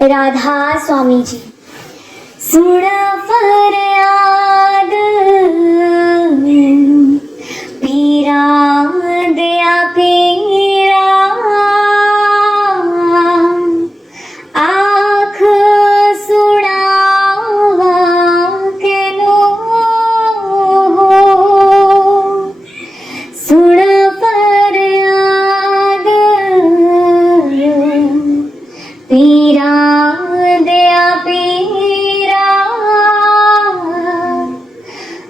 राधा स्वामी जी। सुन फरियाद पीरा दया पीरा, आँख सुनावा केनो। सुन फरियाद पीरा दया पीरा,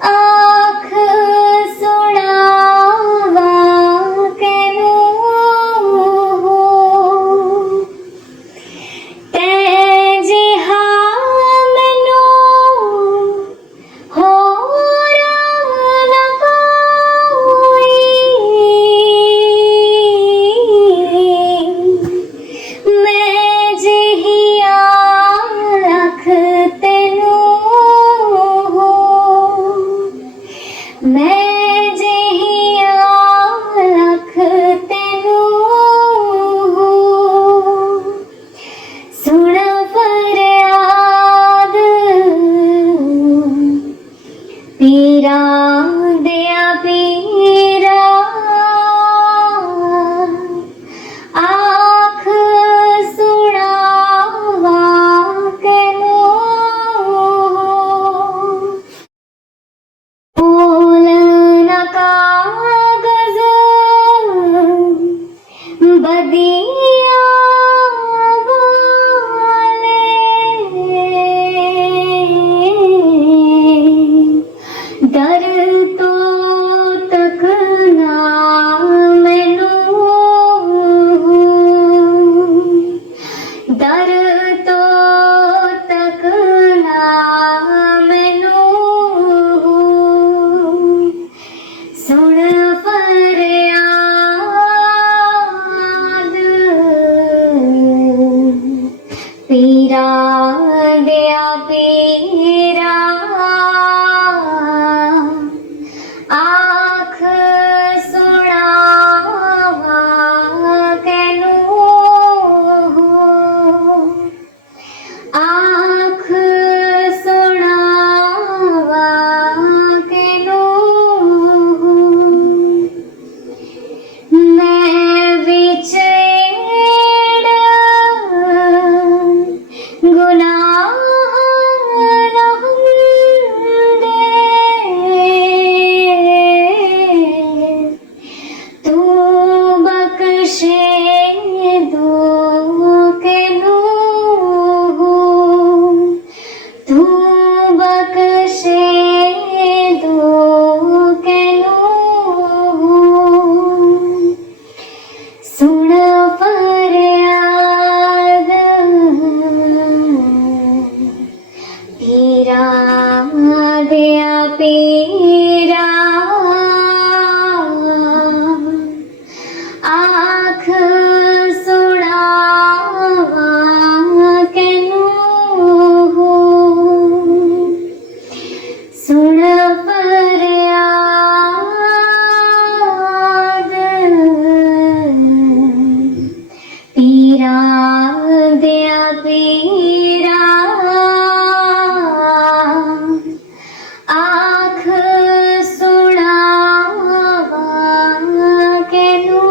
आँख सुनावा केनो। तैं जिहा मैनू होर न कोई, मैं जिहिया रख तेनू, मैं जिहिया रख तेनू। सुन फरियाद पीरा दया पीरा, आँख सुनावा केनो। बोल न कागज बदिया दर तो तक ना मैनू, दर तो तक ना मैनू। सुन फरियाद पीरा दया पीरा, आँख सुनावा केनो। आँख सुनावा केनो। मैं विचेड़ गुनाह रहंदे, तू बख्शे दो केनू, तू बख्शे दो केनू। सुन फरियाद पीरा दया पीरा, आँख सुनावा केनो। सुन फरियाद पीरा दया पीरा, आँख सुनावा केनो।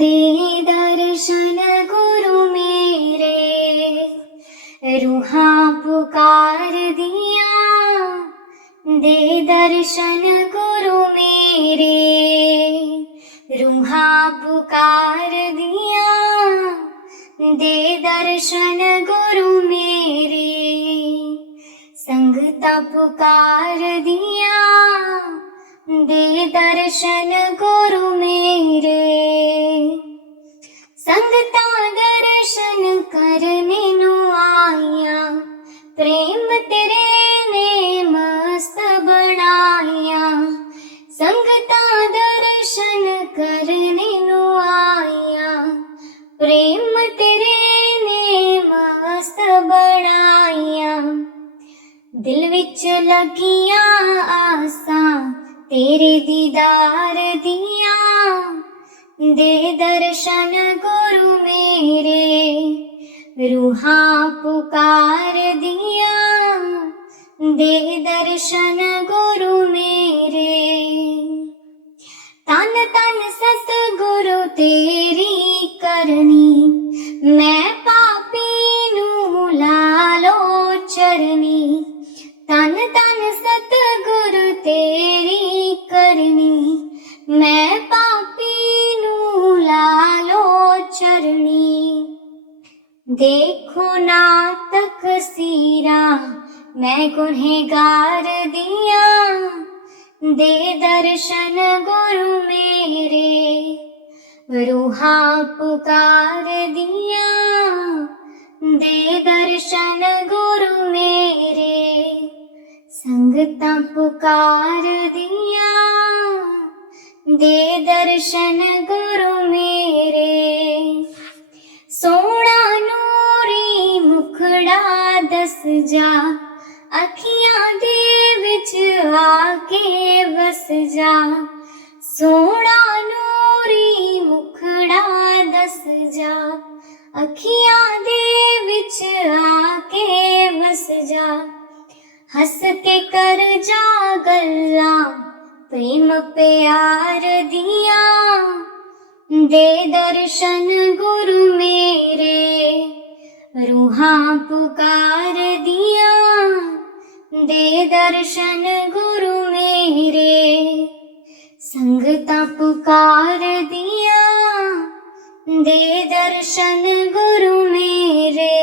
दे दर्शन गुरु मेरे, रूहां पुकार दिया। दे दर्शन गुरु मेरे, रूहां पुकार दिया। दे दर्शन गुरु मेरे, संगता पुकार दिया। दे दर्शन गुरु मेरे, संगता दर्शन करने नु आया। प्रेम तेरे ने मस्त बनाया, संगता दर्शन करने नु आया। प्रेम तेरे ने मस्त बनाया। दिल विच लगियां आसां तेरे दीदार दियां, दे दर्शन गुरु मेरे, रूहां पुकार दिया, दे दर्शन गुरु मेरे। तन तन सतगुरु तेरी करनी, मैं पापी नू लालो चरनी। तन तन सतगुरु तेरी करनी, मैं पापी नू लालो चरनी। देखो ना तकसीरा, मैं गुनहगार दिया, दे दर्शन गुरु मेरे, रूहां पुकार दिया, दे दर्शन गुरु मेरे। संगतां पुकार दिया, दे दर्शन गुरु मेरे। सोना नूरी मुखड़ा दस जा, अखियां दे विच आके बस जा। सोना नूरी मुखड़ा दस जा, अखियां दे विच आके बस जा। हस के कर जा गल्लां, प्रेम प्यार दिया, दे दर्शन गुरु मेरे, रूहां पुकार दिया, दे दर्शन गुरु मेरे। संगतां पुकार दिया, दे दर्शन गुरु मेरे।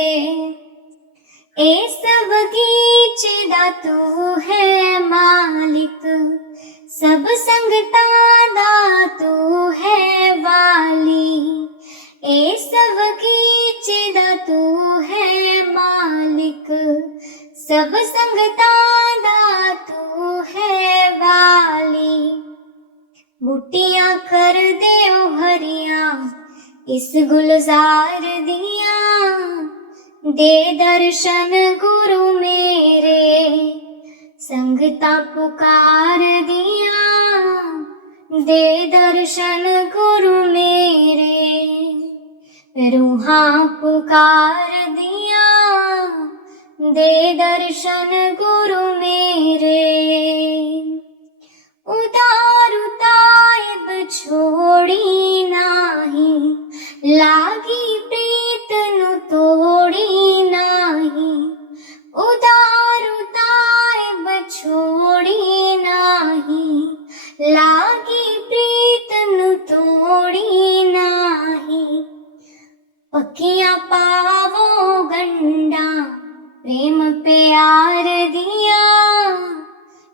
ए सब गीचे दा तू है मालिक, सब संगतां दा तू है वाली। ए सब गीचे दा तू है मालिक, सब संगतां दा तू है वाली। बूटियां कर दे ओ हरियां, इस गुलजार दिया, दे दर्शन गुरु मेरे। संगतां पुकार दिया, दे दर्शन गुरु मेरे। रूहां पुकार दिया, दे दर्शन गुरु मेरे। उतार तायब छोड़ी नाही, लागी प्रीत नु तोड़ी नाही। उतार तायब छोड़ी नाही, लागी प्रीत नु तोड़ी नाही। पक्कियां पावो गंडा, प्रेम प्यार दिया,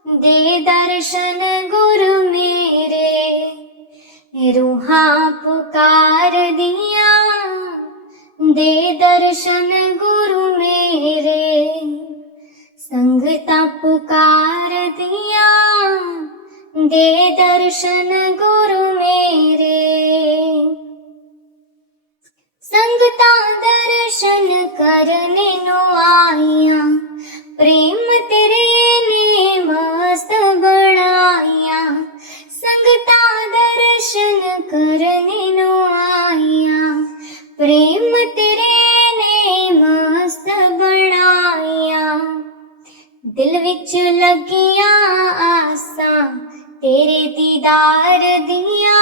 दे दर्शन गुरु मेरे। रूहां पुकार दिया, दे दर्शन गुरु मेरे। संगतां पुकार दिया, दे दर्शन गुरु मेरे। संगतां दर्शन करने नु आईया, प्रेम तेरे ने मस्त बनाया। संगतां दर्शन करने नु आईया, प्रेम तेरे ने मस्त बनाया। दिल विच लगियां आसां, तेरे दीदार दिया,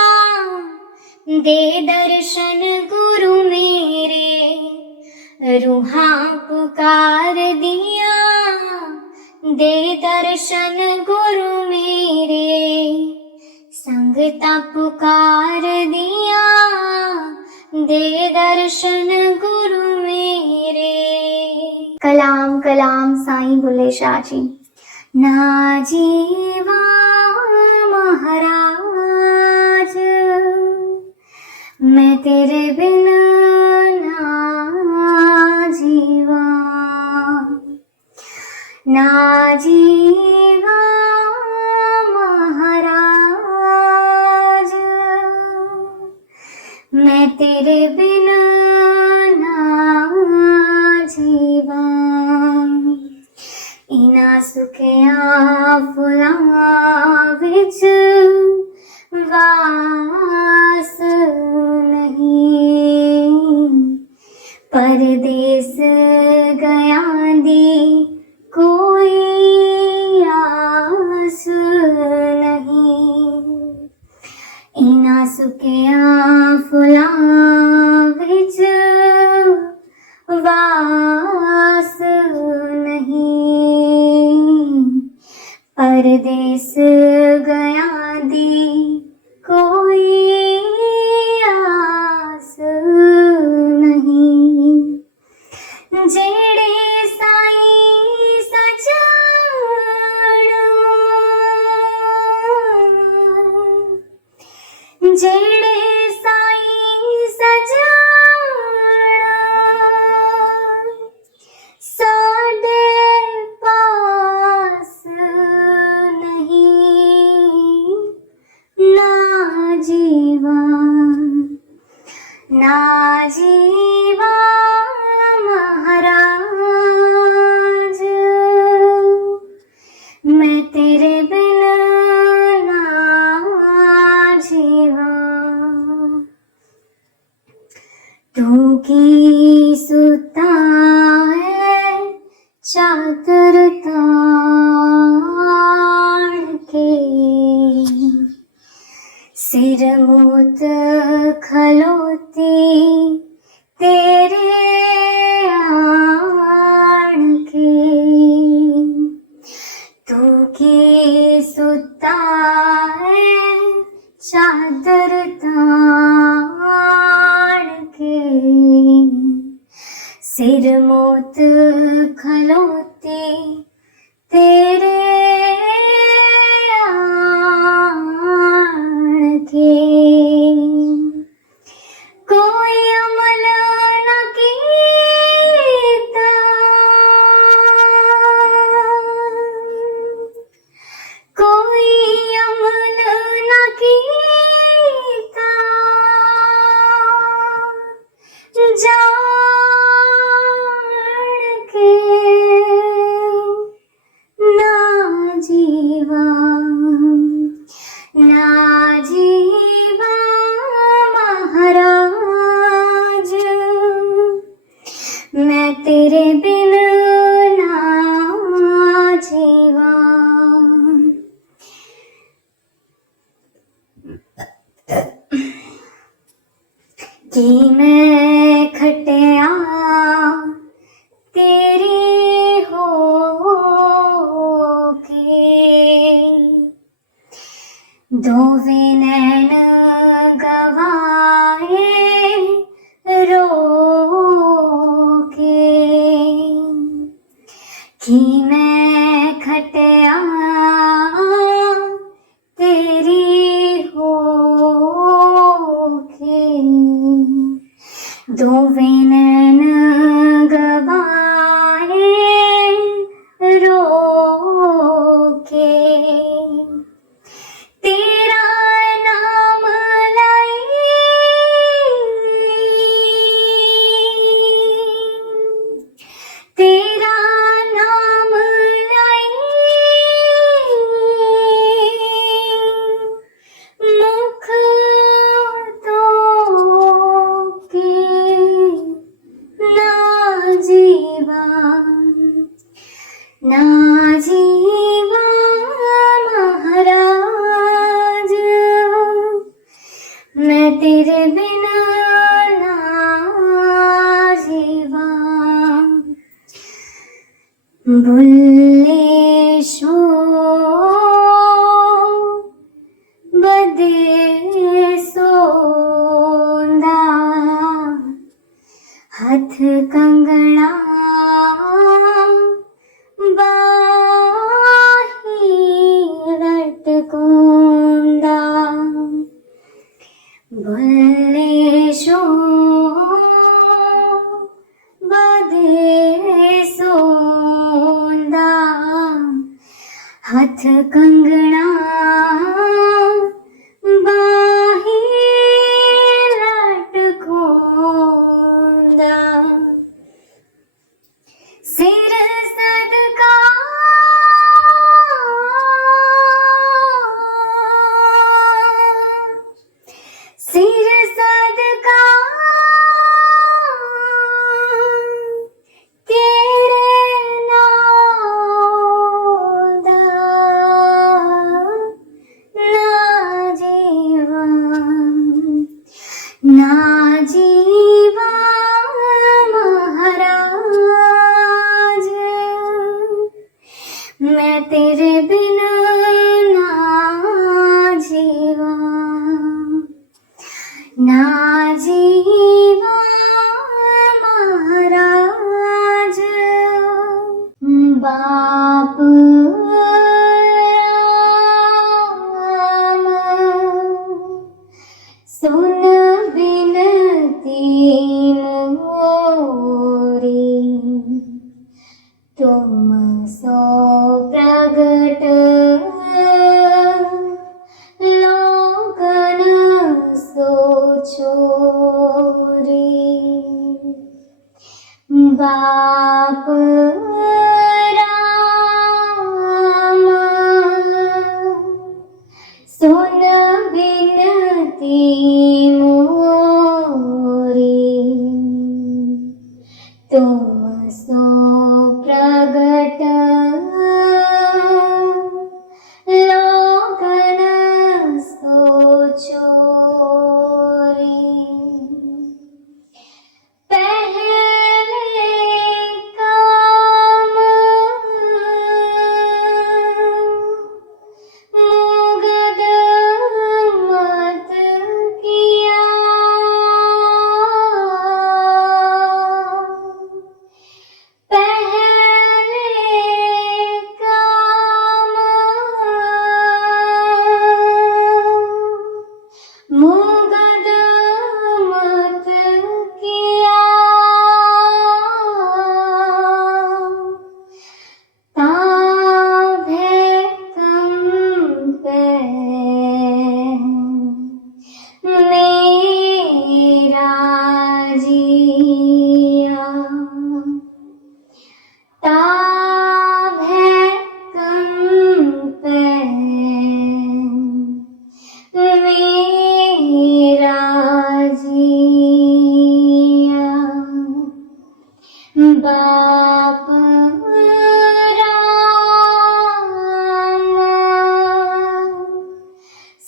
दे दर्शन गुरु मेरे। रूहां पुकार दिया, दे दर्शन गुरु मेरे। संगतां पुकार दिया, दे दर्शन गुरु मेरे। कलाम कलाम साईं बुल्ले शाह जी। ना जीवा महाराज, मैं तेरे बिना ना जीवा। ना जीवा महाराज, मैं तेरे बिना ना जीवा। इना सुखिया फुलां विच वास परदेस गया दी कोई आस नहीं, इना सुकिया फुलां विच वास नहीं, परदेस गया दी कोई आस नहीं, जेड़े साईं सजण, जेड़े साईं सजण साडे पास नहीं, ना जीवा ना जीवा महाराज, मैं तेरे बिन ना जीवा। तू की सुता है चादर तान के, सिर मोत खलोती तेरे आन के, तू की सुता है चादर तान के, सिर मोत खलोती तेरे आन के, कोई अमल न कीता, कोई अमल न कीता, जान के ना जीवा ना जीवा महाराज, मैं तेरे बिन ना जीवा। कि मैं खटिया तेरी हो के, दोवे नैन गवाए रो के, कि मैं खटिया तेरी हो के, दोवे नैन गवाए रो के, तेरा नाम लाई, तेरा नाम लाई, मुख तो के ना जीवा ना जीवा महाराज, मैं तेरे बिना ना जीवा। बुल्ले शो बदे सोंदा, हथ कंगना बाही लटकोंदा, बुल्ले शो बदे सोंदा, हथ कंगना बाही लटकोंदा, सिर सदका सिर सदका बाप राम सुन बिनती मोरी, तुम सो प्रगट लोकन सो छोरी। बाप राम सुन बिनती मोरी, तुम सो प्रगट लोकन सो छोरी। पहले काम मुगद मत किया, पहले काम मुगद मत किया, ताभे कंपे मेरा जिया, ताभे कंपे मेरा जिया। बाप राम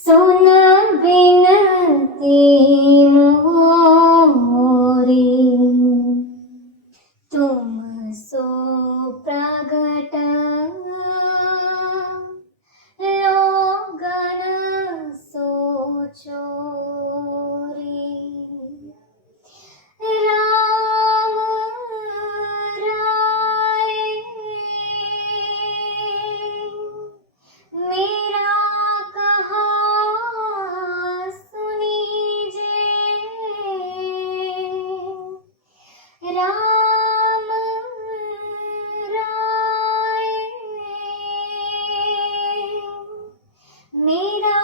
सुन बिनती मोरी, तुम सो प्रगट लोगन सो छोरी। राम राय मेरा कहा सुनीजे, राम राय मेरा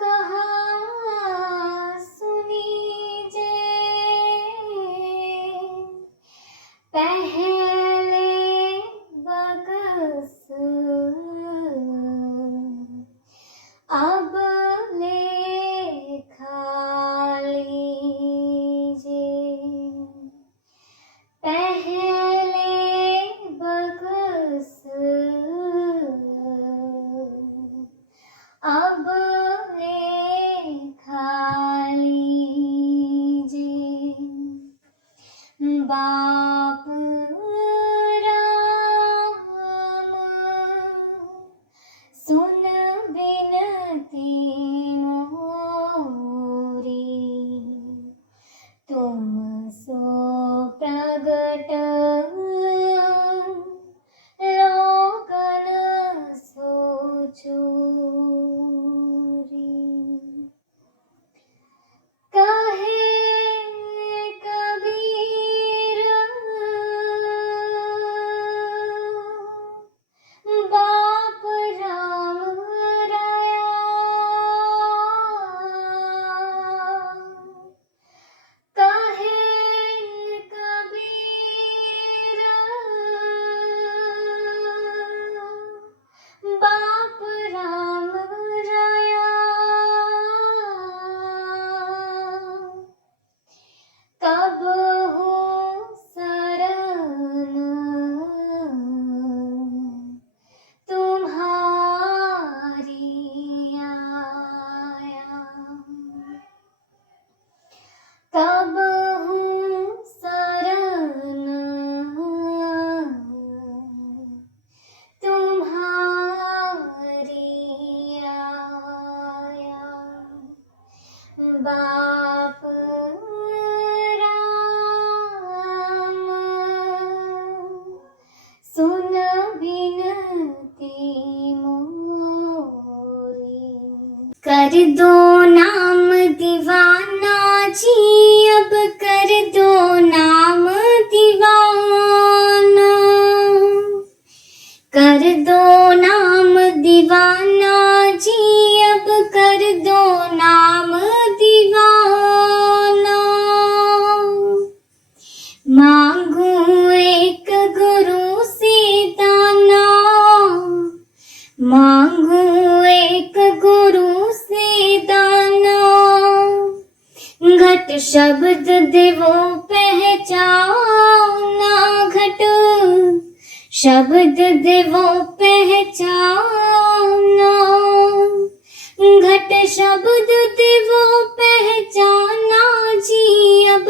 कहा सुनीजे, पहले बगस अब लेखा लीजे, पहले बगस अब लेखा लीजे। बाप कर दो नाम दीवाना जी, अब कर दो नाम दीवाना। कर दो नाम दीवाना जी, अब कर दो नाम दीवाना। मांगू एक गुरु से दाना, मांगू एक गुरु से दाना। घट शब्द देवो पहचाना, घट शब्द देवो पहचाना। घट शब्द देवो पहचाना जी, अब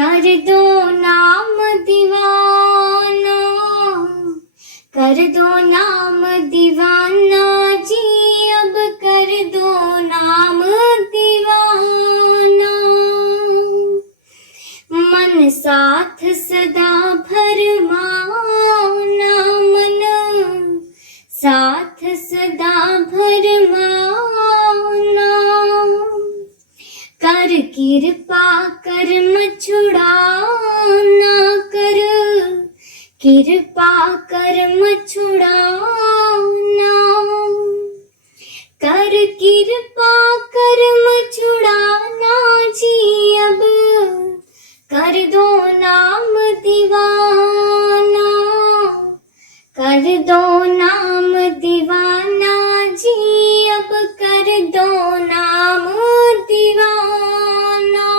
कर दो नाम दीवाना। कर दो नाम दीवाना जी, अब कर दो नाम दीवाना। मन साथ सदा भरमाना, मन साथ सदा भरमाना। कर कृपा कर्म छुड़ाना, कर कृपा कर्म छुड़ाना। कर कृपा कर्म छुड़ाना जी, अब कर दो नाम दीवाना। कर दो नाम दीवाना जी, अब कर दो नाम दीवाना।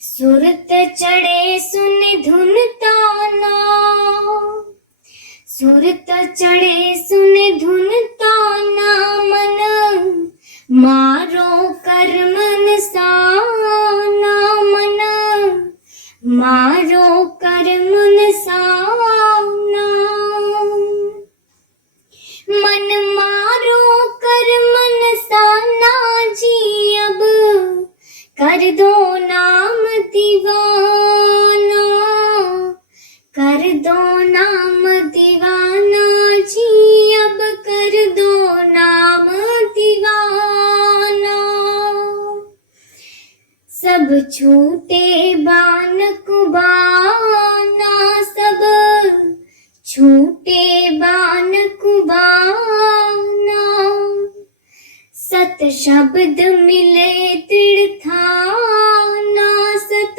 सुरत चढ़े सुन धुन ताना, सुरत चढ़े सुन धुन ताना। मन मारो कर मन साना, मन मारो कर मन साना। मन मारो कर मन साना जी, अब कर दो नाम दीवाना। कर दो नाम दीवाना जी, अब कर दो नाम दीवाना। सब छूटे बान कुबाना, सब छूटे बान कुबाना। सत शब्द मिले दृढ़-ठाना, सत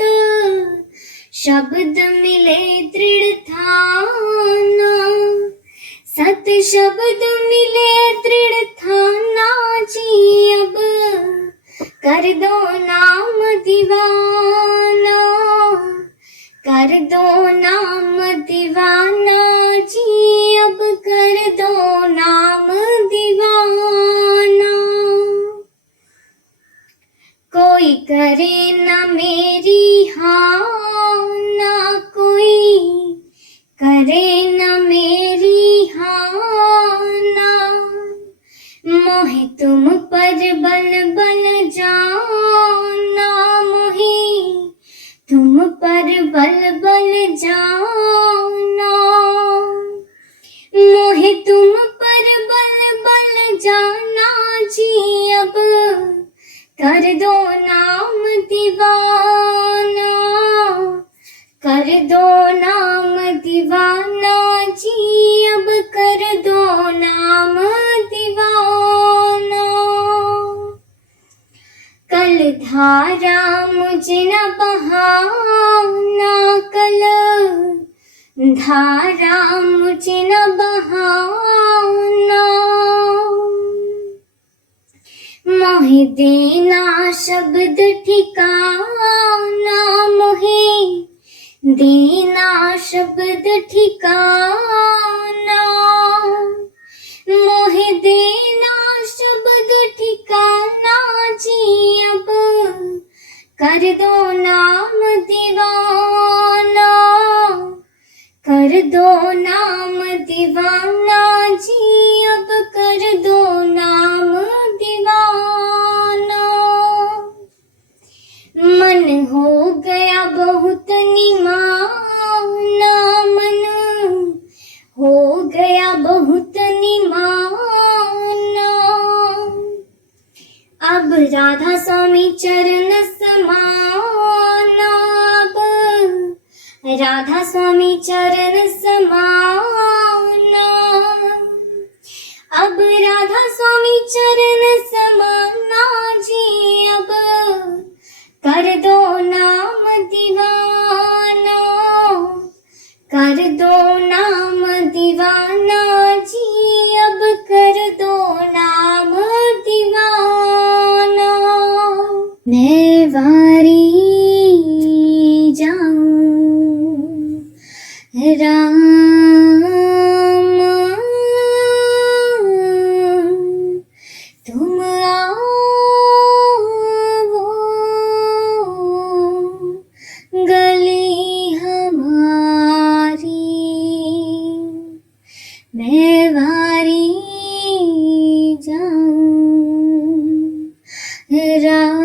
शब्द मिले दृढ़-ठाना। सत शब्द मिले दृढ़-ठाना जी, अब कर दो नाम दीवाना। कर दो नाम दीवाना जी, अब कर दो नाम दीवाना। कोई करे न मेरी हाँ, ना कोई करे न मेरी हाँ ना। मोहि तुम पर बल बल जाना, मोहि तुम पर बल बल जाना। मोहि तुम पर बल बल जाना जी, अब कर दो नाम दीवाना। कर दो नाम दीवाना जी, अब कर दो नाम दीवाना। कल धारा मुझे न बहाना, कल धारा मुझे न बहाना। मोहि देना शब्द ठिकाना, मोहि देना शब्द ठिकाना। मोहि देना शब्द ठिकाना जी, अब कर दो नाम दीवाना। कर दो नाम दीवाना जी, अब कर दो नाम दीवाना। मन हो गया बहुत निमाना, मन हो गया बहुत निमाना। राधा स्वामी चरण समाना अब, राधा स्वामी चरण समाना, अब राधा स्वामी चरण समाना जी, अब कर दो नाम दीवाना, कर दो नाम दीवाना जी, अब कर दो नाम दीवाना। मैं वारी जाऊं राम, तुम आओ गली हमारी, मैं वारी जाऊं राम,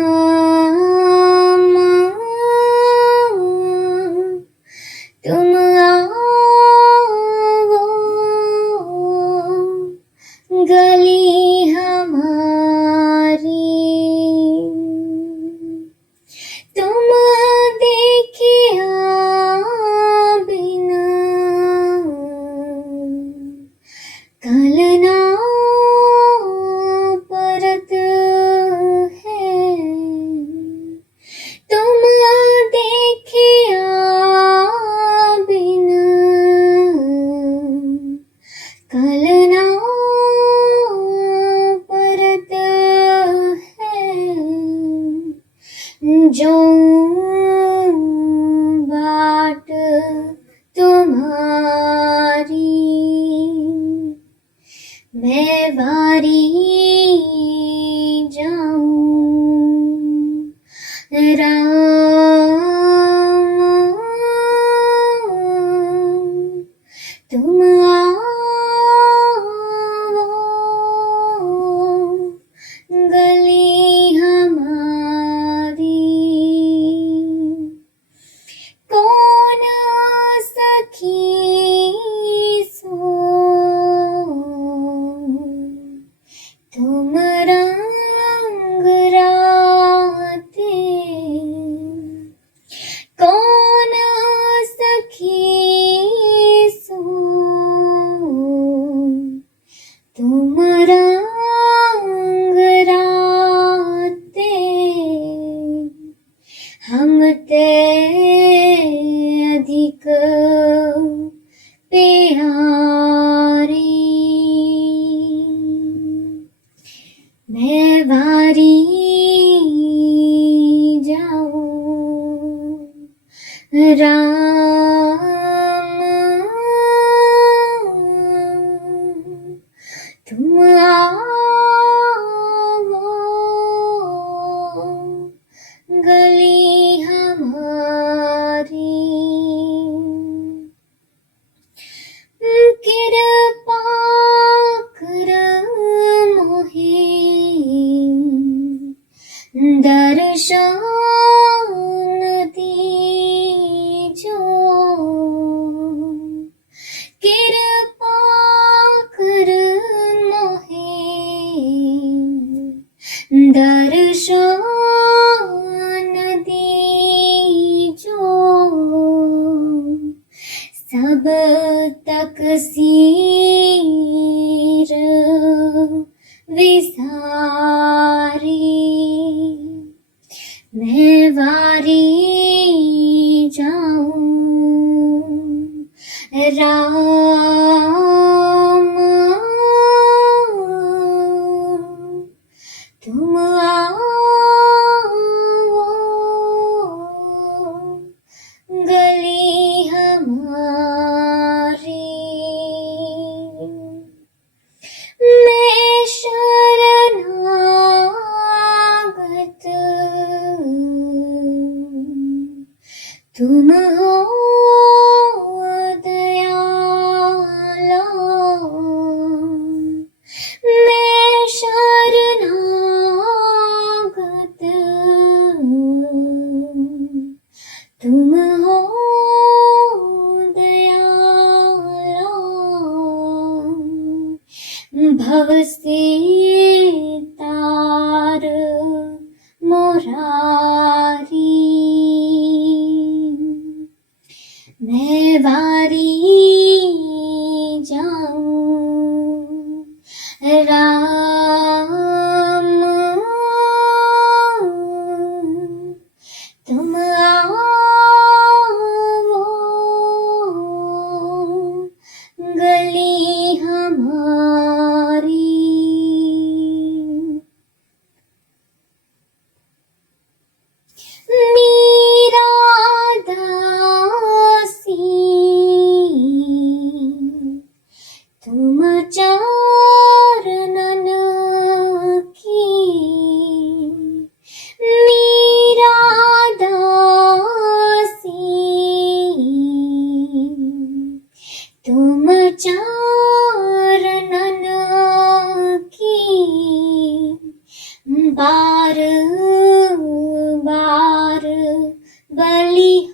तुम आओ गली हमारी, तुम देखे बिना कल ना परत है, तुम देखे बिना कल ना परत है, जो बाट तुम्हारी, मैं वारी जाऊं राम, तुम आओ गली हमारी, कौन सखी सो तुम रंग राते, कौन सखी सो तुम रंग राते, हम ते अधिक प्यारी, मैं वारी जाऊं राम, तुम आओ गली हमारी, कृपा कर मोहे दर्शन दीजो, कृपा कर मोहे दर्शन दीजो, सब तक सीर विसारी, मैं वारी जाऊं राम, तुम आओ गली हमारी, मैं शरणागत तुम हो दयाला, मैं शरणागत तुम हो दयाला, भव से तार मैं वारी जाऊं राम, तुम आओ गली हमारी। मीरा दासी तुम चरणन की, मीरा दासी तुम चरणन की, बार बार बलिहारी।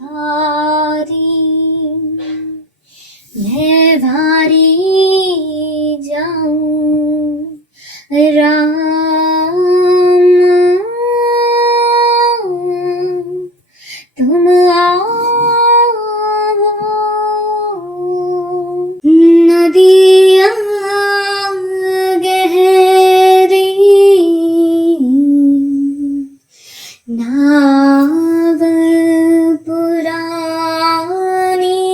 मैं भारी जाऊं राम, तुम आओ नदियाँ गहरी, नाव पुरानी,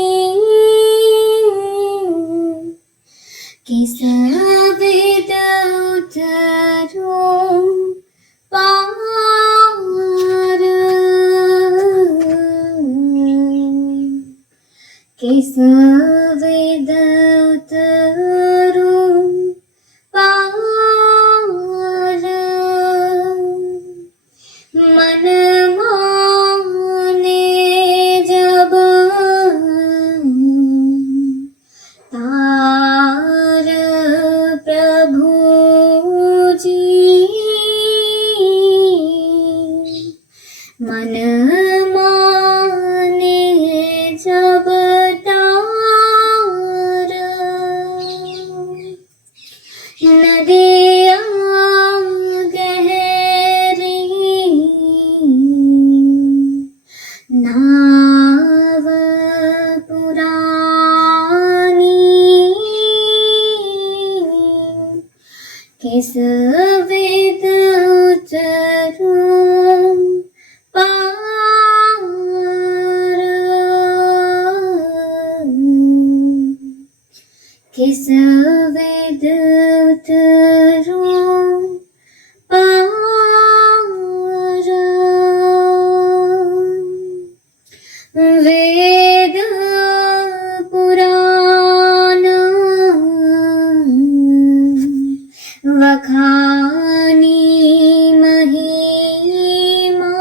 किस विध उतरूं पार, किस विध उतरूं पार। मन माने जब तार प्रभु जी, मन माने जब तार। नदियाँ गहरी, नाव पुरानी, किस विध उतरूं पार, किस विध उतरूं पार। वेद पुराण वखानी महिमा,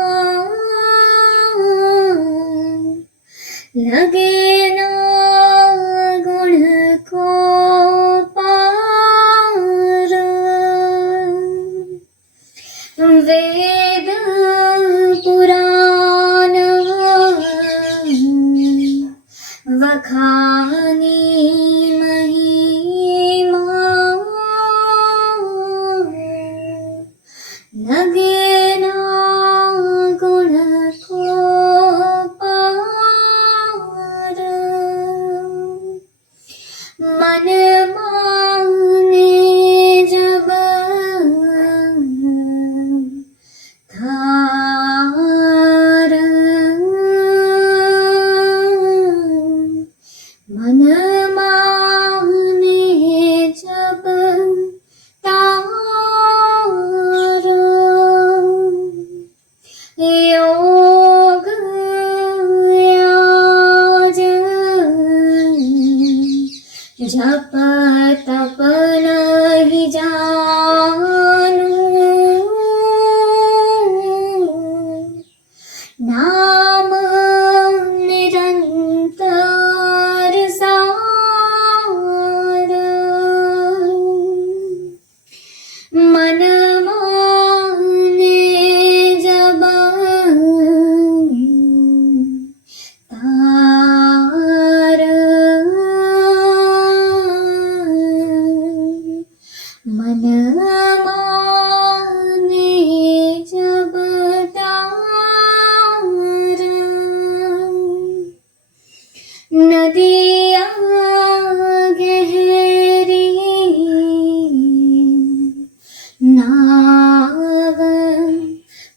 लगे ना गुण को पार। वेद पुराण वखानी महिमा, लगे ना गुण को पार। मन माने जब थार, मन माने जब तार। योग याज जप तप नहीं जानूं, नाम निरंतर सार। मन माने जब तार, नदिया गहरी नाव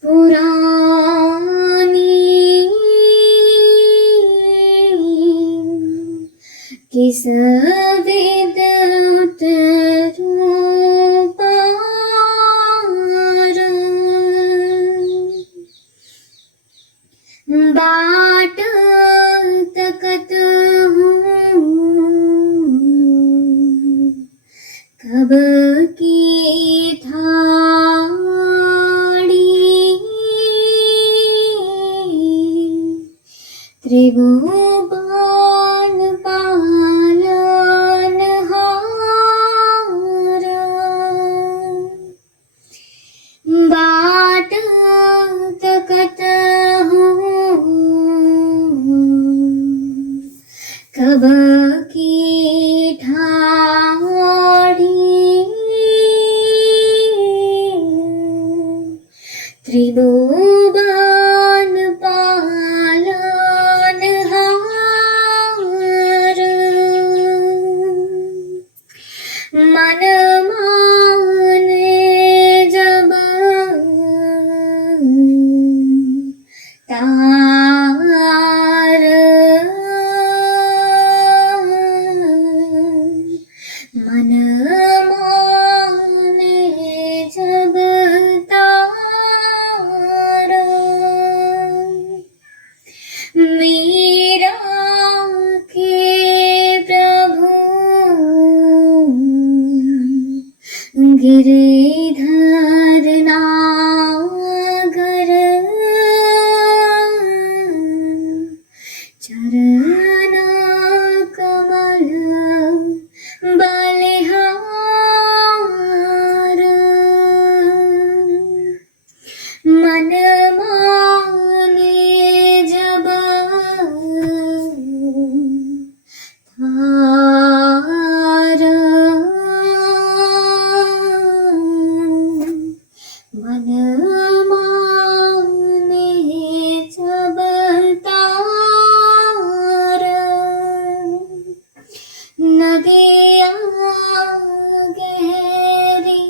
पुरानी किस विद उतरूं पार बाट तकत हूँ कब की थाड़ी त्रिभुवन पालनहारा बाट तकत हूँ कब की ठाड़ी त्रिभुवन पालनहारा मन माने जब तार मन माने जब तार मीरा के प्रभु गिरिधर नागर चरण कमल बलिहार मन माने जब तार मन माने जब तार नदिया गहरी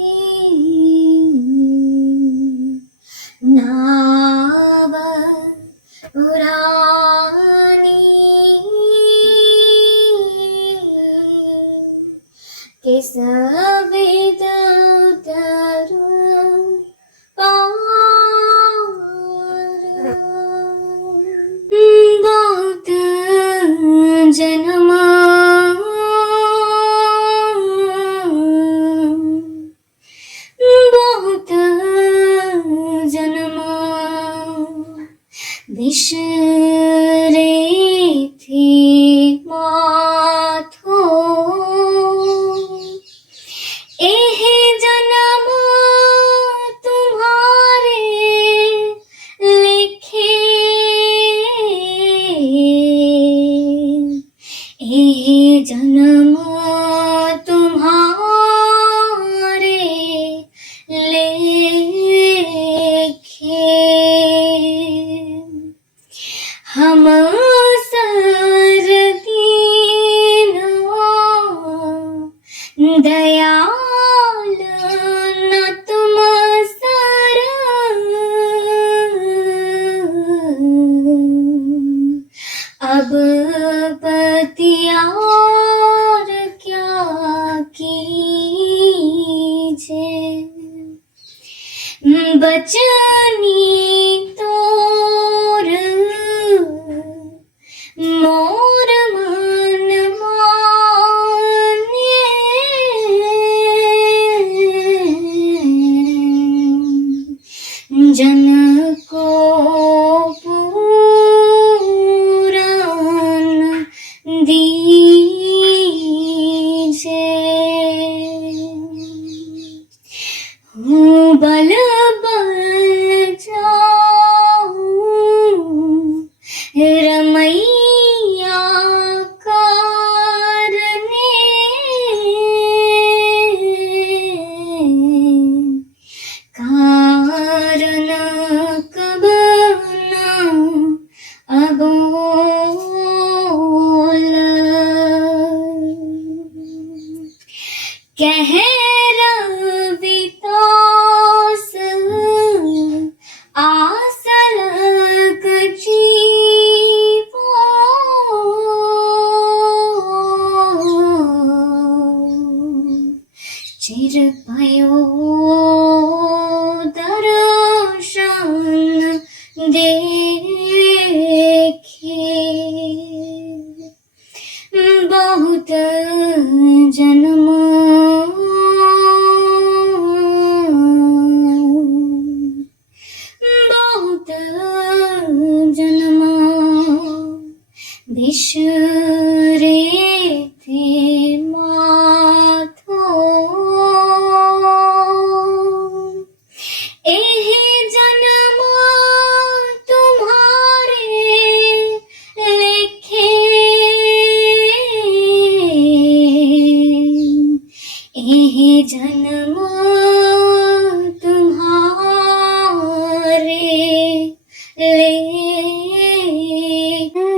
नाव पुरानी किस विद उतरूं पार बहुत जन्म बहुत जन्म बिसरे थे माथो एह जन्म तुम्हारे लिखे एह जन्म तुम्हारे लिखे हम सर दीना दयाल न तुम सर अब पतियार क्या कीजे बचनी तोर मोर मन माने जन को पूरन दीजे हूँ बल बल जाऊं रमैया कह रविदास आसल जीवो चिर भयो दर्शन देखे बहुत जन्म बहुत जन्म बिसरे थे माथो एहि जन्म तुम्हारे लिखे एहि जन्म तुम्हारे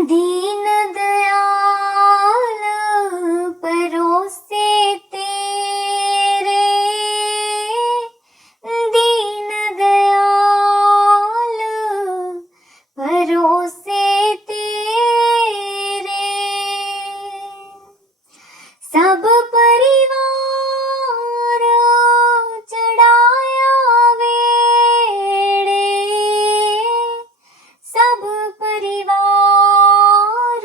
दीन दयाल परोसे तेरे दीन दयाल परोसे तेरे सब परिवार चढ़ाया वेड़े सब परिवार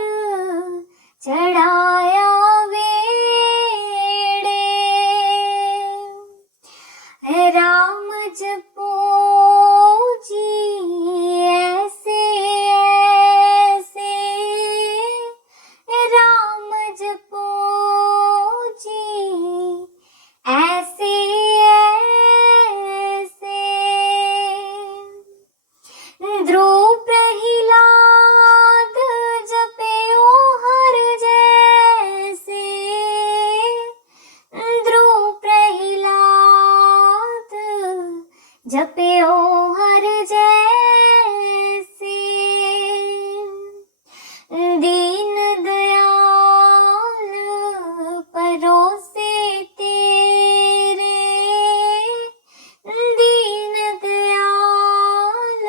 चढ़ाया वेड़े राम जपो जी ऐसे ऐसे राम जपो जी ऐसे ऐसे ध्रुव प्रहलाद जपयो हर जैसे ध्रुव प्रहलाद जपयो हर जैसे दीन दयाल परोसे तेरे दीन दयाल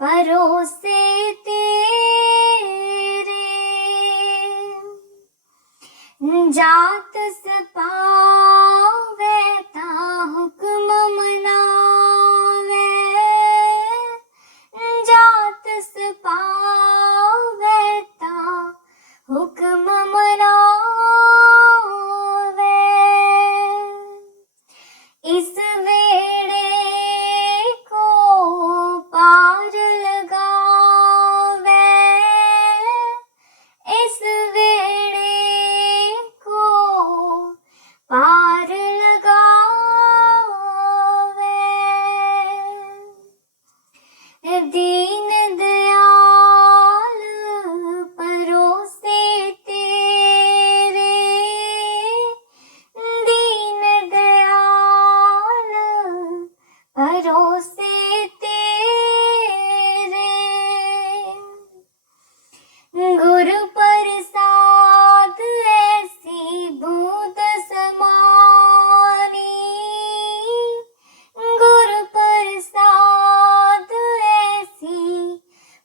परोसे तेरे जात सपावे ता हुक्म मनावे जात सपावे ता हुक्म मनावे इस वेड़े को पार लगावे इस वेड़े को पार लगावे दीन दयाल परोसे तेरे दीन दयाल परोसे तेरे गुरु प्रसाद ऐसी भूत समानी गुरु प्रसाद ऐसी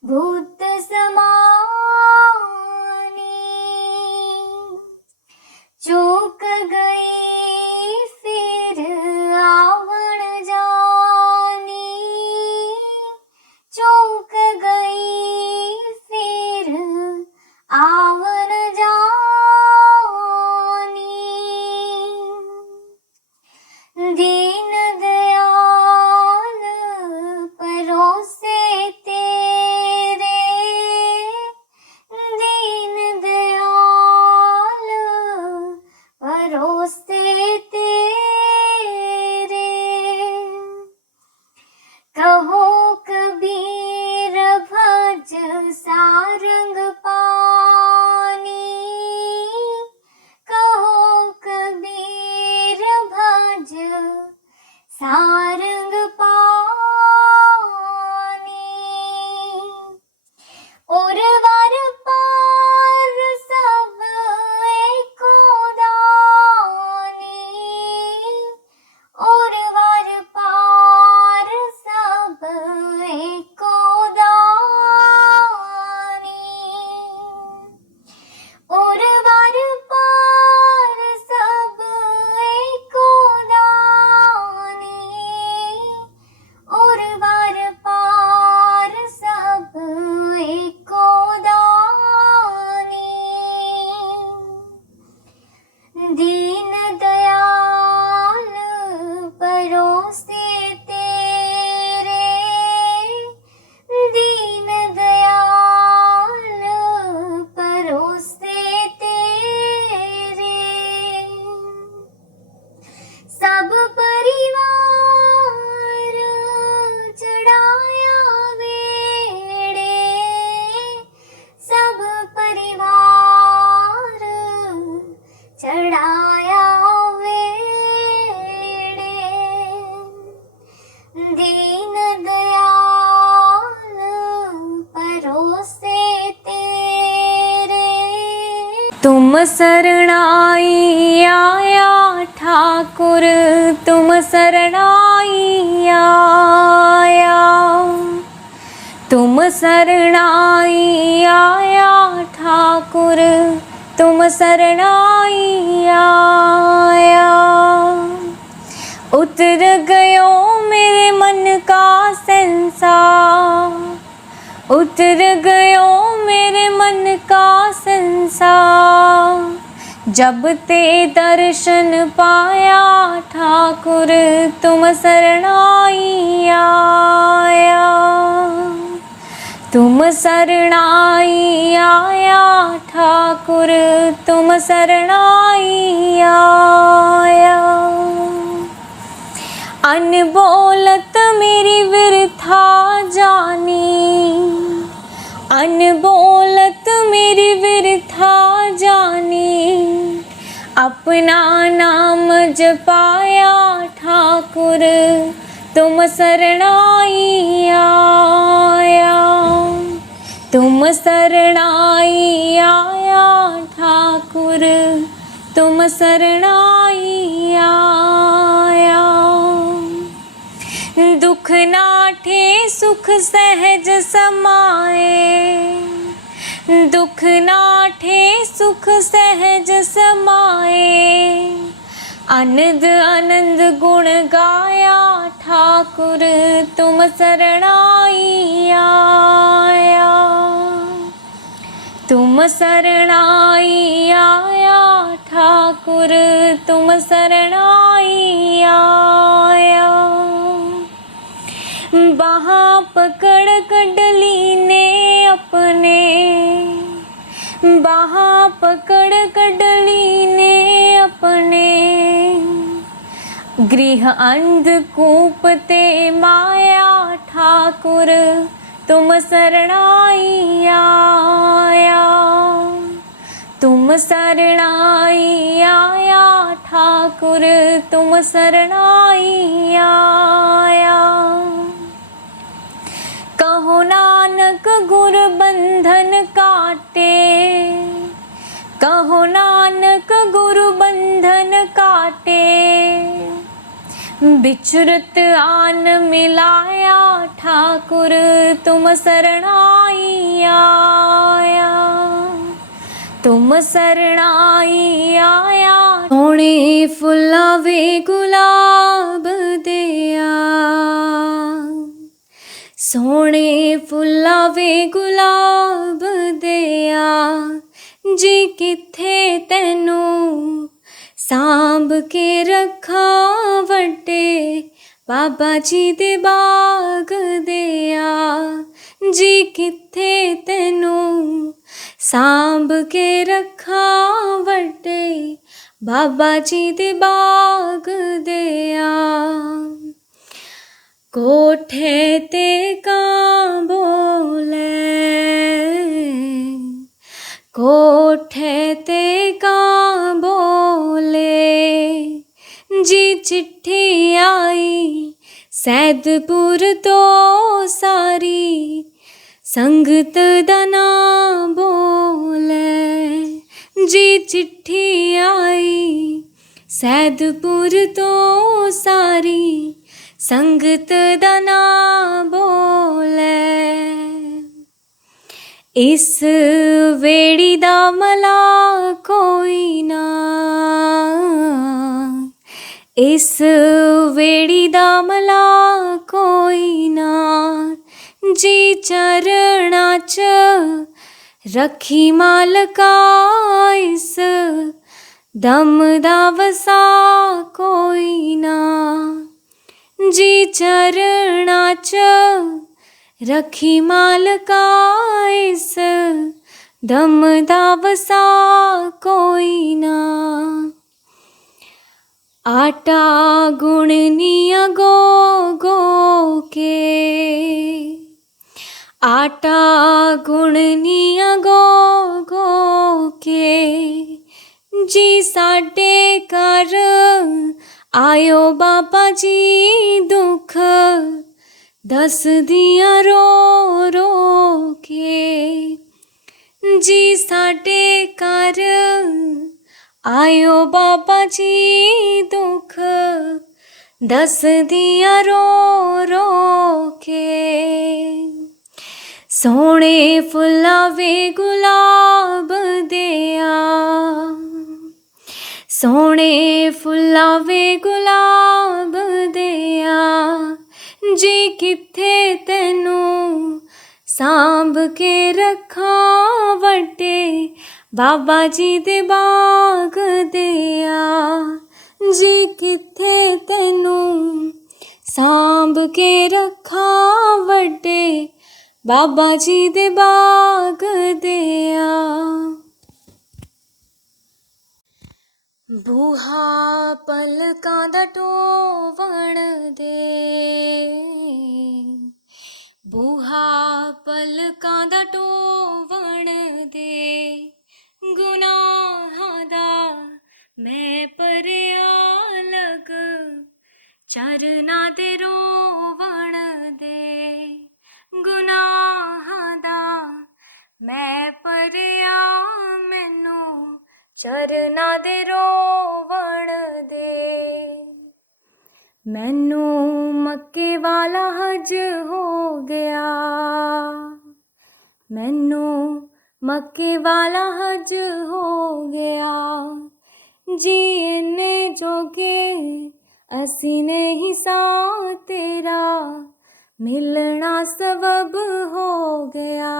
भूत समानी चूक गई फिर आवण जानी चूक गई फिर आवण जानी दीन दयाल परोसे तेरे दीन दयाल परोसे तेरे कहो कबीर भज सारंग पानी कहो कबीर भज सारंग पानी और वार पार सब एको दानी तुम शरणाई आया ठाकुर, तुम शरणाई आया, तुम शरणाई आया ठाकुर, तुम शरणाई आया। उतर गयो मेरे मन का संसार, उतर गयो मेरे मन का संसार, जब ते दर्शन पाया ठाकुर, तुम शरणाई आया, तुम शरणाई आया ठाकुर, तुम शरणाई आया। अनबोलत मेरी विरथा जानी, अनबोलत मेरी विरथा जानी, अपना नाम जपाया ठाकुर, तुम शरणाई आया, तुम शरणाई आया ठाकुर, तुम शरणाई आया। दुख नाठे सुख सहज समाए, दुख नाठे सुख सहज समाए, आनंद आनंद गुण गाया ठाकुर, तुम शरणाई आया, तुम शरणाई आया ठाकुर, तुम शरणाई आया। बाहाँ पकड़ कडली ने अपने, बाहाँ पकड़ कडली ने अपने, गृह अंधकूप ते माया ठाकुर, तुम शरणाई आया, तुम शरणाई आया ठाकुर, तुम शरणाई आया। कहो नानक गुर बंधन काटे, कहो नानक गुरु बंधन काटे, बिछुरत आन मिलाया ठाकुर, तुम शरणाई आया, तुम शरणाई आया। सोने फुलावे गुलाब दिया, सोने फुलावे गुलाब दिया, जी किथे तैनू सांभ के रखा वड्डे बाबा जी दे बाग दिया, जी किथे तैनू सांभ के रखा वड्डे बाबा जी दे बाग दिया। कोठे ते कां बोले, कोठे ते कां बोले, जी चिट्ठी आई सैदपुर तो सारी संगत दा नां बोले, जी चिट्ठी आई सैदपुर तो सारी संगत दा नां बोले। इस वेड़ी दा मला कोई ना, इस वेड़ी दा मला कोई ना, जी चरणा च रखी मालका इस दम दा वसा कोई ना, जी चरणा च रखी मालका इस दम दा वसा कोई ना। आटा गुणनिया गो गो के, आटा गुणनिया गो गो के, जी साडे घर आयो बाबा जी दुख दस दिया रो रो के, ਜੀ ਸਾਡੇ ਘਰ ਆਇਓ ਬਾਬਾ ਜੀ ਦੁੱਖ ਦੱਸਦੀਆਂ ਰੋ ਰੋ ਕੇ। ਸੋਹਣੇ ਫੁੱਲਾਂ ਵੇ ਗੁਲਾਬ ਦਿਆ, ਸੋਹਣੇ ਫੁੱਲਾਂ ਵੇ ਗੁਲਾਬ ਦਿਆ, ਜੀ ਕਿੱਥੇ ਤੈਨੂੰ ਸਾਂਭ ਕੇ ਰੱਖਾਂ ਵੱਡੇ ਬਾਬਾ ਜੀ ਦੇ ਬਾਗ ਦਿਆ। ਜੀ ਕਿੱਥੇ ਤੈਨੂੰ ਸਾਂਭ ਕੇ ਰੱਖਾਂ ਵੱਡੇ ਬਾਬਾ ਜੀ ਦੇ ਬਾਗ ਦਿਆ। ਬੂਹਾ ਪਲਕਾਂ ਦਾ ਢੋਵਣ ਦੇ, ਬੂਹਾ ਪਲਕਾਂ ਦਾ ਢੋਵਣ ਦੇ, ਗੁਨਾਹਾਂ ਦਾ ਮੈਂ ਭਰਿਆ ਲਗ ਚਰਨਾਂ ਦੇ ਰੋਵਣ ਦੇ, ਗੁਨਾਹਾਂ ਦਾ ਮੈਂ ਭਰਿਆ ਮੈਨੂੰ ਚਰਨਾਂ ਦੇ ਰੋਵਣ ਦੇ। ਮੈਨੂੰ ਮੱਕੇ ਵਾਲਾ ਹਜ ਹੋ ਗਿਆ, ਮੈਨੂੰ ਮੱਕੇ ਵਾਲਾ ਹਜ ਹੋ ਗਿਆ, ਜੀ ਇੰਨੇ ਜੋਗੇ ਅਸੀਂ ਨਹੀਂ ਸਾਂ ਤੇਰਾ ਮਿਲਣਾ ਸਬਬ ਹੋ ਗਿਆ।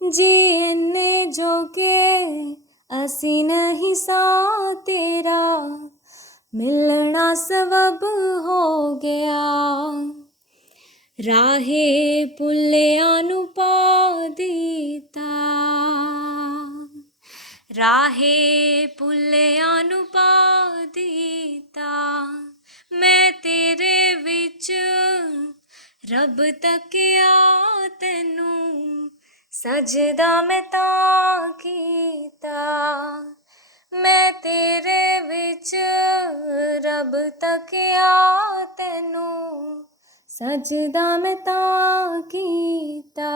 ਜੀ ਇੰਨੇ ਜੋਗੇ ਅਸੀਂ ਨਹੀਂ ਸਾਂ ਤੇਰਾ ਮਿਲਣਾ ਸਬਬ ਹੋ ਗਿਆ। ਰਾਹੇ ਪੁੱਲਿਆਂ ਨੂੰ ਪਾ ਦਿੱਤਾ, ਰਾਹੇ ਪੁੱਲਿਆਂ ਨੂੰ ਪਾ ਦਿੱਤਾ, ਮੈਂ ਤੇਰੇ ਵਿੱਚ ਰੱਬ ਤੱਕਿਆ ਤੈਨੂੰ ਸਜਦਾ ਮੈਂ ਤਾਂ ਕੀਤਾ। ਮੈਂ ਤੇਰੇ ਵਿੱਚ ਰੱਬ ਤੱਕਿਆ ਤੈਨੂੰ ਸਜਦਾ ਮੈਂ ਤਾਂ ਕੀਤਾ।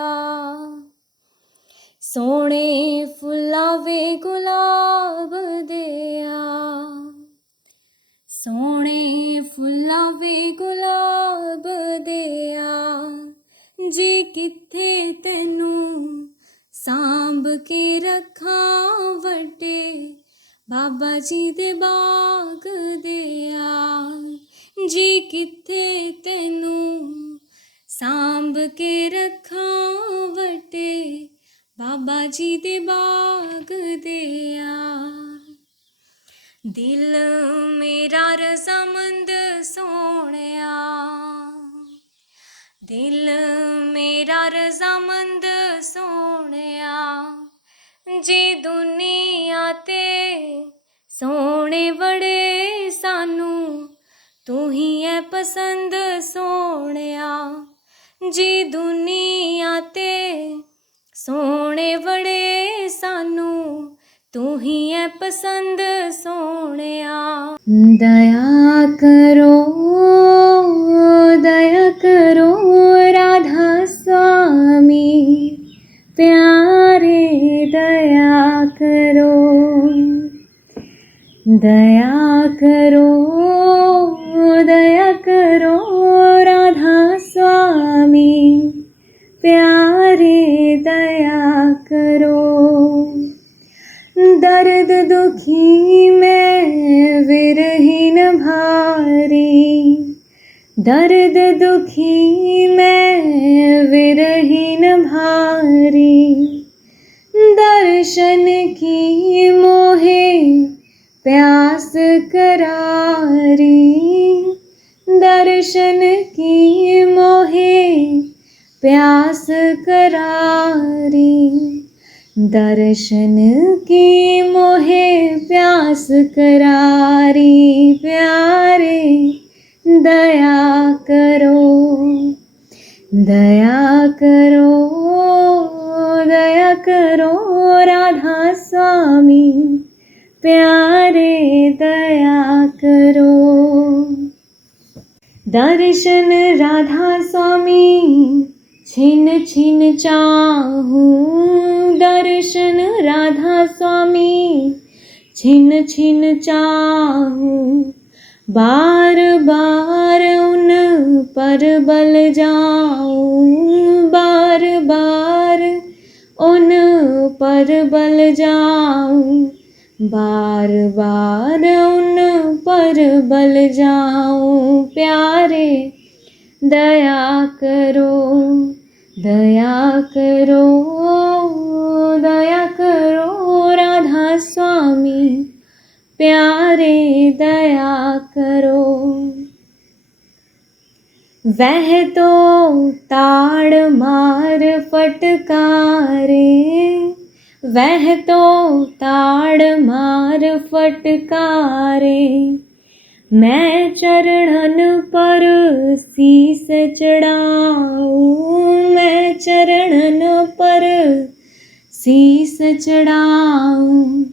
ਸੋਹਣੇ ਫੁੱਲਾਂ ਵੇ ਗੁਲਾਬ ਦਿਆ, ਸੋਹਣੇ ਫੁੱਲਾਂ ਵੇ ਗੁਲਾਬ ਦਿਆ, ਜੀ ਕਿੱਥੇ ਤੈਨੂੰ ਸਾਂਭ ਕੇ ਰੱਖਾਂ ਵੱਡੇ ਬਾਬਾ ਜੀ ਦੇ ਬਾਗ ਦਿਆ। ਜੀ ਕਿੱਥੇ ਤੈਨੂੰ ਸਾਂਭ ਕੇ ਰੱਖਾਂ ਵੱਡੇ ਬਾਬਾ ਜੀ ਦੇ ਬਾਗ ਦਿਆ। ਦਿਲ ਮੇਰਾ ਰਜ਼ਾਮੰਦ ਸੋਹਣਿਆ, ਦਿਲ ਮੇਰਾ ਰਜ਼ਾਮੰਦ ਸੋਹਣਿਆ, ਜੀ ਦੁਨੀਆ ਤੇ ਸੋਹਣੇ ਬੜੇ ਸਾਨੂੰ ਤੂੰ ਹੀ ਹੈ ਪਸੰਦ ਸੋਹਣਿਆ। ਜੀ ਦੁਨੀਆ ਤੇ ਸੋਹਣੇ ਬੜੇ ਸਾਨੂੰ ਤੂੰ ਹੀ ਹੈ ਪਸੰਦ ਸੋਹਣਿਆ। ਦਇਆ ਕਰੋ ਰਾਧਾ स्वामी प्यारे, दया करो, दया करो, दया करो राधा स्वामी प्यारे, दया करो। दर्द दुखी में विरहीन भारी, दर्द दुखी में विरहीन भारी, दर्शन की मोहे प्यास करारी, दर्शन की मोहे प्यास करारी, दर्शन की मोहे प्यास करारी, प्यारे दया करो, दया करो, दया करो राधा स्वामी प्यारे, दया करो। दर्शन राधा स्वामी छिन छिन चाहूँ दर्शन राधा स्वामी, छिन छिन चाहूँ बार बार उन पर बल जाऊँ, बार बार उन पर बल जाऊँ, बार बार उन पर बल जाऊँ। प्यारे दया करो, दया करो, दया करो राधा स्वामी, प्यारे दया करो। वह तो ताड़ मार फटकारे, वह तो ताड़ मार फटकारे, मैं चरणन पर शीस चढ़ाऊँ, मैं चरणन पर शीस चढ़ाऊँ,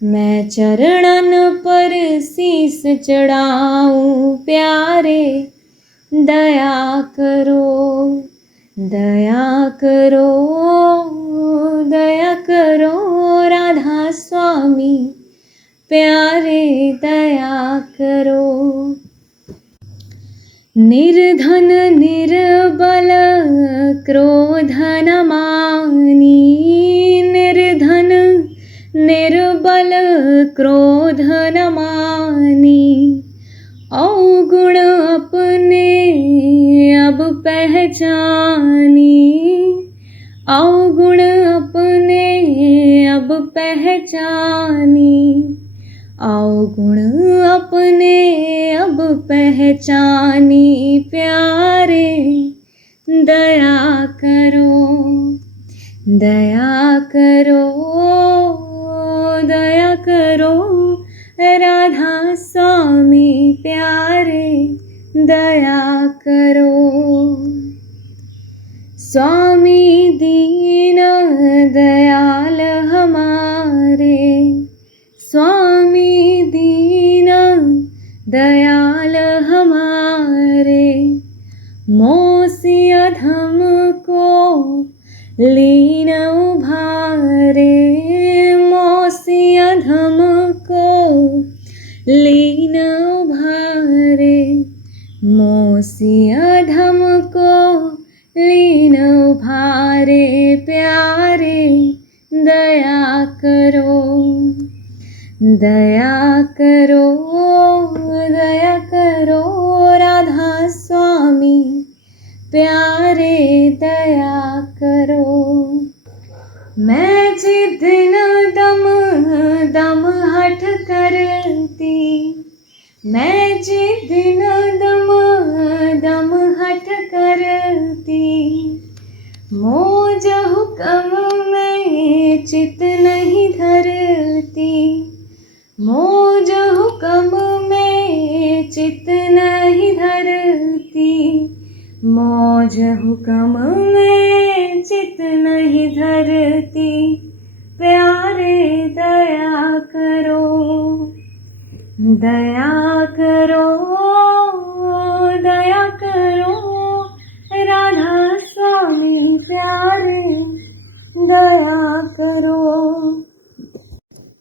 मैं चरणन पर शीस चढ़ाऊँ। प्यारे दया करो, दया करो, दया करो राधा स्वामी, प्यारे दया करो। निर्धन निर्बल क्रोध न मानी, निर्धन निर्बल क्रोध न मानी, अवगुण अपने अब पहचानी, अवगुण अपने अब पहचानी, अवगुण अपने अब पहचानी। प्यारे दया करो, दया करो, दया करो राधा स्वामी, प्यारे दया करो। स्वामी दीन दयाल हमारे, स्वामी दीन दयाल हमारे, मोसी अधम को लीन उभारे, मोसी अधम को लीन उभारे, मोसी अधम को लीन उभारे। प्यारे दया करो, दया करो, दया करो राधा स्वामी, प्यारे दया करो। मैं जिद न दम दम हठ करती, मैं जिद न दम दम हठ करती, मौज हुक्म में चित नहीं धरती, मौज हुक्म में चित नहीं धरती, मौज हुक्म में चित नहीं धरती। प्यारे दया करो, दया करो, दया करो राधा स्वामी, प्यारे दया करो,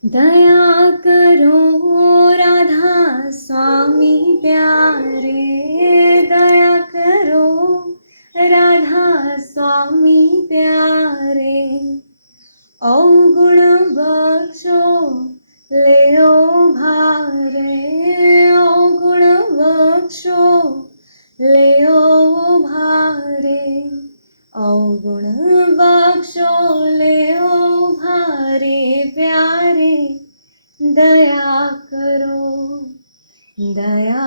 दया करो राधा स्वामी, प्यारे दया करो राधा स्वामी, प्यारे अवगुण बख्शो लेओ भारे, अवगुण बख्शो लेओ भारे, अवगुण बख्शो लेओ भारे। प्यारे दया करो, दया